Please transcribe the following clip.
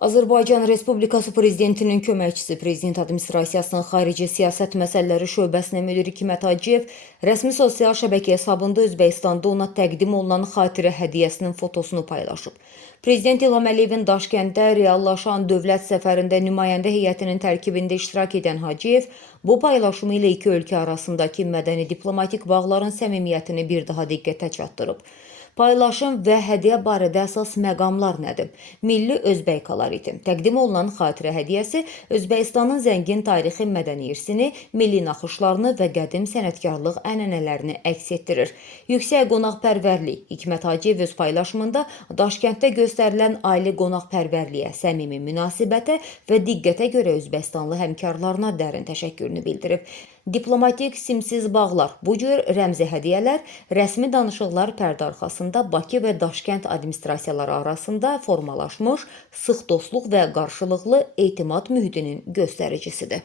Azərbaycan Respublikası Prezidentinin köməkçisi, Prezident Administrasiyasının Xarici Siyasət Məsələləri Şöbəsinin müdiri Hikmət Hacıyev rəsmi sosial şəbəkə hesabında Özbəkistanda ona təqdim olunan xatirə hədiyyəsinin fotosunu paylaşıb. Prezident İlham Əliyevin Daşkənddə reallaşan dövlət səfərində nümayəndə heyətinin tərkibində iştirak edən Hacıyev bu paylaşımı ilə iki ölkə arasındakı mədəni diplomatik bağların səmimiyyətini bir daha diqqətə çatdırıb. Paylaşım və hədiyyə barədə əsas məqamlar nədir? Milli Özbək koloriti. Təqdim olunan xatirə hədiyyəsi Özbəkistanın zəngin tarixi mədəni irsini, milli naxışlarını və qədim sənətkarlıq ənənələrini əks etdirir. Yüksək qonaqpərvərlik. Hikmət Hacıyev öz paylaşımında Daşkənddə göstərilən ali qonaqpərvərliyə, səmimi münasibətə və diqqətə görə Özbəkistanlı həmkarlarına dərin təşəkkürünü bildirib. Diplomatik simsiz bağlar. Bu cür rəmzi hədiyyələr rəsmi danışıqlar pərdə arxasında Bakı və Daşkənd administrasiyaları arasında formalaşmış sıx dostluq və qarşılıqlı etimad mühitinin göstəricisidir.